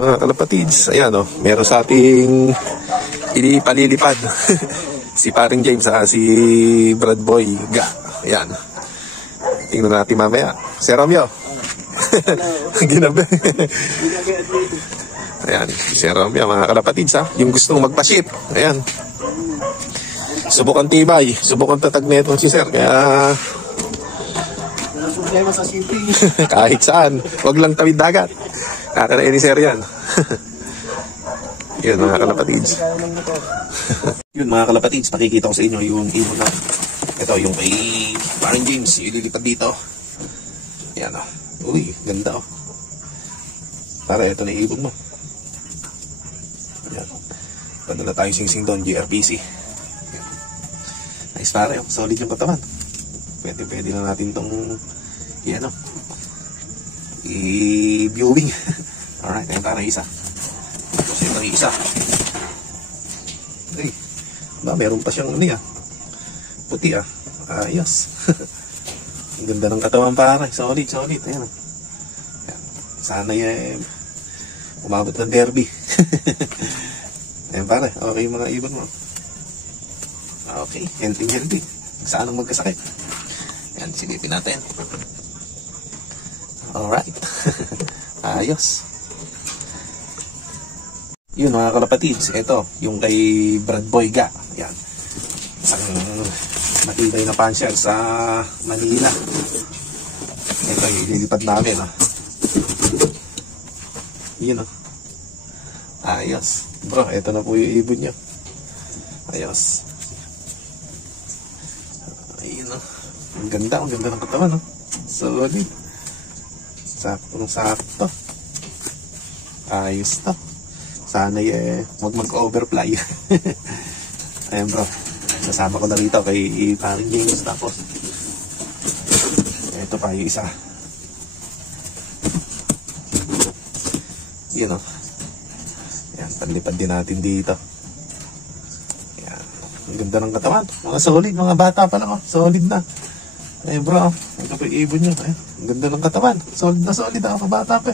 Mga kalapatids, ayan o, meron sa ating palilipad. Si paring James si Brad Boy Ga. Ayan. Tingnan natin mamaya. Si Romeo. Ginabi. Ayan, si Romeo, mga kalapatids yung gustong magpa-ship. Ayan. Subukan tibay, subukan tatag na itong si Sir. Kaya problema sa shipping. kahit saan, wag lang tawid dagat. Kakarain ni Sir yan. Yun mga kalapatids. Yun mga kalapatids, pakikita ko sa inyo yung ibon na ito, yung kay paring James, ililipad dito. Yan o. Uy, ganda o. Para ito na ibon mo. Yan. Padala tayo sing-sing doon, GRPC. Yan. Nice pare, solid yung katawan. Pwede na natin tong yan o, i-viewing. Alright, ayun para isa. Tapos yung isa. Ay, ba, meron pa siyang ano puti ayos. Ang ganda ng katawan pare, solid. Ayan. Sana umabot ng derby. Ayan pare, okay yung mga ibon mo. Okay, healthy. Saan ang magkasakit. Ayan, silipin natin. Alright. Ayos. Yun mga kalapatids, ito yung kay Brad Boy Ga. Yan. Isang matibay na puncher sa Manila. Ito yung ililipad namin. Yun ayos. Bro, ito na po yung ibon nyo. Ayos. Ayun ang ganda ng katawan solid. Sakto. Ayos to. Sana wag mag-overfly. Ayan bro, sasama ko na rito kay paring James. Tapos ito pa yung isa. Yun ayan, panlipad din natin dito. Ayan, ang ganda ng katawan. Mga solid, mga bata pa lang solid na. Ayun bro, ito pa yung ibon nyo. Ayun, ang ganda ng katawan. Solid na solid kabata pa.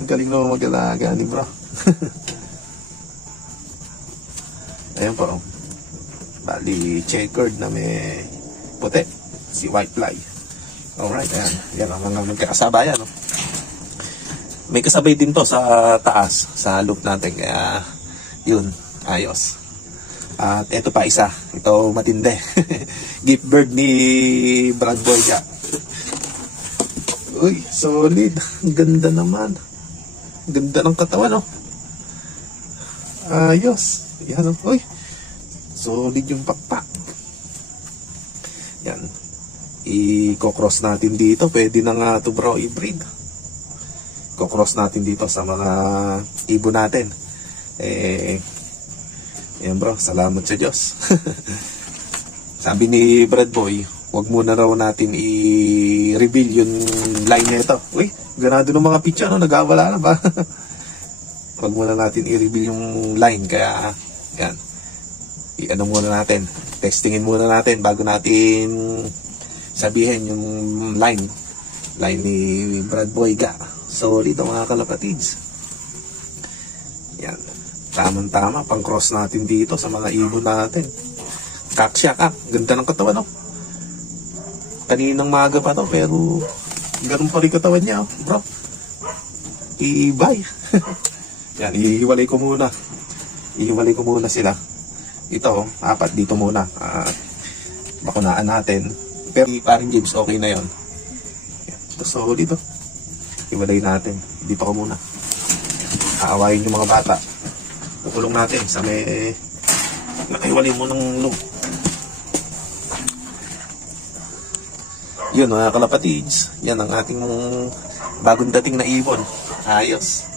Ang galing naman mag-alaga ni bro. Ayun po. Bali, checkered na may puti. Si white fly. Alright, ayan. Yan ang mga magkakasabayan. May kasabay din to sa taas, sa loop natin. Kaya, yun, ayos. At ito pa isa. Ito matindi. Gift bird ni Brad Boy Ga. Uy, solid. Ang ganda naman. Ang ganda ng katawan ayos. Yan uy. Solid yung pakpak. Yan. I-cross natin dito. Pwede na nga ito bro i-breed. I-cross natin dito sa mga ibon natin. Yan bro, salamat sa Diyos. Sabi ni Brad Boy, wag muna raw natin i-reveal yung line nito. Uy, ganado ng mga picture nagawala na ba? Wag muna natin i-reveal yung line. Kaya yan, i-ano muna natin, testingin muna natin bago natin sabihin yung line ni Brad Boy Ga. Solid mga kalapatids. Yan, tamang-tama pang cross natin dito sa mga ibon natin. Kaksya. Ganda ng katawan kaninang maga pa to, pero ganun pa rin katawan niya bro. Ibay. Yan, ihiwalay ko muna sila. Ito, 4 dito muna. Bakunaan natin. Pero paring James, okay na yon. Ito, solid Iwalay natin. Dito ko muna. Aawayin yung mga bata. Kukulong natin sa may nakiwalay mo ng loop. Yun mga kalapatids. Yan ang ating bagong dating na ibon. Ayos.